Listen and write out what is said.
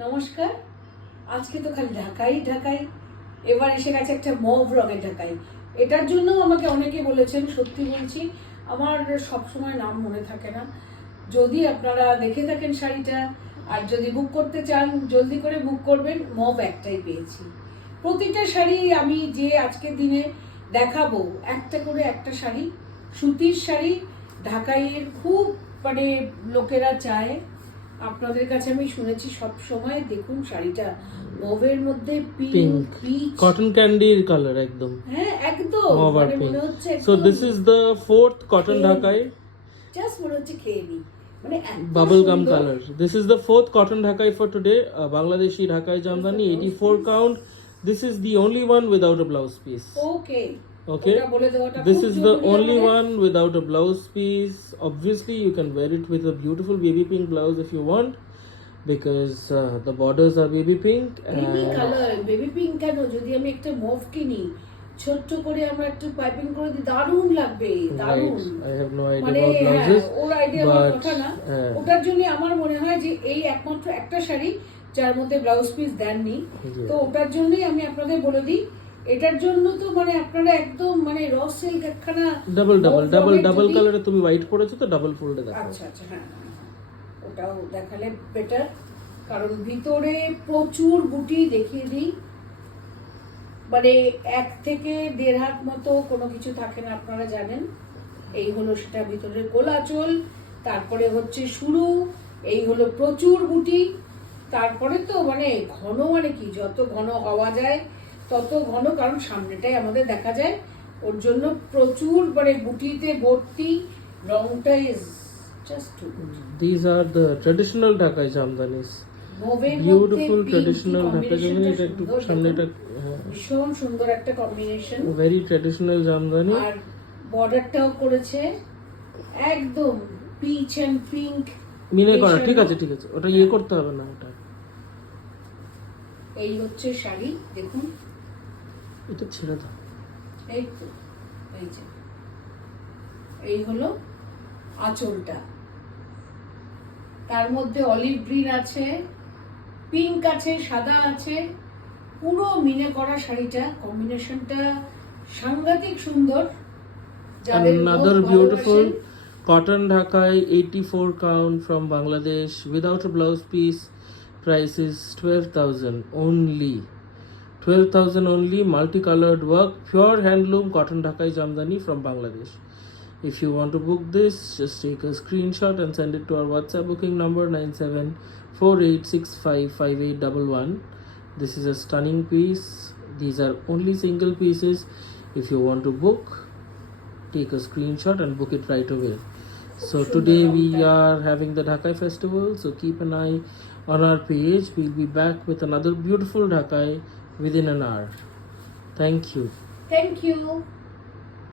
নমস্কার। আজকে তো খালি ঢাকাই ঢাকাই, এবার এসে গেছে একটা মভ রঙের ঢাকাই। এটার জন্য আমাকে অনেকে বলেছেন, সত্যি বলছি আমার সবসময় নাম মনে থাকে না। যদি আপনারা দেখে থাকেন শাড়িটা আর যদি বুক করতে চান জলদি করে বুক করবেন। মভ একটাই পেয়েছি। প্রতিটা শাড়ি আমি যে আজকের দিনে দেখাবো একটা করে একটা শাড়ি, সুতির শাড়ি, ঢাকাইয়ের খুব মানে লোকেরা চায়। আপনাদের কাছে আমি শুনেছি সব সময়। দেখুন শাড়িটা মভের মধ্যে pink pitch cotton candy color ekdom হ্যাঁ একদম mauve or মানে pink. মনে হচ্ছে So this is the fourth cotton খেয়ে dhakai জাস্ট মনে হচ্ছে খেয়ে নি, মানে এত bubble gum সুন্দর। color. This is the fourth cotton dhakai for today. Bangladeshi dhakai jamdani 84 count. This is the only one without a blouse piece. Okay Okay, ওটা বলে দেওয়াটা this খুব is the জরুরি only আমাদের। one without a blouse piece. Obviously you can wear it with a beautiful baby pink blouse if you want, because the borders are baby pink baby and colour, baby pink কেন? যদি আমি একটা mauve কিনি ছোট্ট করে আমরা একটু piping করে দিই, দারুণ লাগবে, দারুণ। right, I have no idea মানে about হ্যাঁ, blouses, ওর আইডিয়া আমার but কথা না। uh, ওটার জন্য আমার মনে হয় যে এই একমাত্র একটা শাড়ি যার মধ্যে ব্লাউজ পিস দেননি, তো ওটার জন্যই আমি আপনাদের বলে দিই। এটার জন্য তো মানে আপনারা একদম মানে র সিল্ক একখানা ডাবল কালারে তুমি হোয়াইট পরেছো তো ডাবল ফোল্ডে দেখো। আচ্ছা আচ্ছা হ্যাঁ হ্যাঁ, হ্যাঁ। ওটাও দেখালে বেটার, কারণ ভিতরে প্রচুর বুটি দেখিয়ে দিই। মানে 1 থেকে 1.5 হাত মতো কোনো কিছু থাকে না, আপনারা জানেন। এই হলো সেটা ভিতরের গোলাচল, তারপরে হচ্ছে শুরু, এই হলো প্রচুর বুটি, তারপরে তো মানে ঘন, মানে কি যত ঘন হওয়া যায় তত ঘন, কারণ সামনেটাই আমাদের দেখা যায়, ওর জন্য প্রচুর মানে বুটিতে ভর্তি। রংটা is just too good. These are the traditional Dhakai Jamdanis. মোভের Beautiful মধ্যে traditional Dhakai কম্বিনেশনটা Jamdani. এটা একটু সুন্দর, সামনে দেখুন। এটা ভীষণ সুন্দর একটা কম্বিনেশন। very traditional Jamdani. আর বর্ডারটাও করেছে একদম পিচ এন্ড পিঙ্ক মিনে করা, ঠিক আছে ওটা ইয়ে করতে হবে না ওটা। এই হচ্ছে শাড়ি, দেখুন। এটা ছেড়ে দাও। এই তো এই যে এই হলো আঁচলটা, তার মধ্যে অলিভ গ্রিন আছে, পিঙ্ক আছে, সাদা আছে, পুরো মিনে করা শাড়িটা। কম্বিনেশনটা সাংঘাতিক সুন্দর। যাদের Another খুব beautiful ভালোবাসেন। cotton Dhakai 84 count from Bangladesh without a blouse piece. Price is 12,000 only. 12,000 only, multicolored work, pure handloom cotton Dhakai Jamdani from Bangladesh. If you want to book this, just take a screenshot and send it to our WhatsApp booking number 9748655811. This is a stunning piece. These are only single pieces. If you want to book, take a screenshot and book it right away. So today we are having the Dhakai festival, so keep an eye on our page. We'll be back with another beautiful Dhakai within an hour. Thank you. Thank you.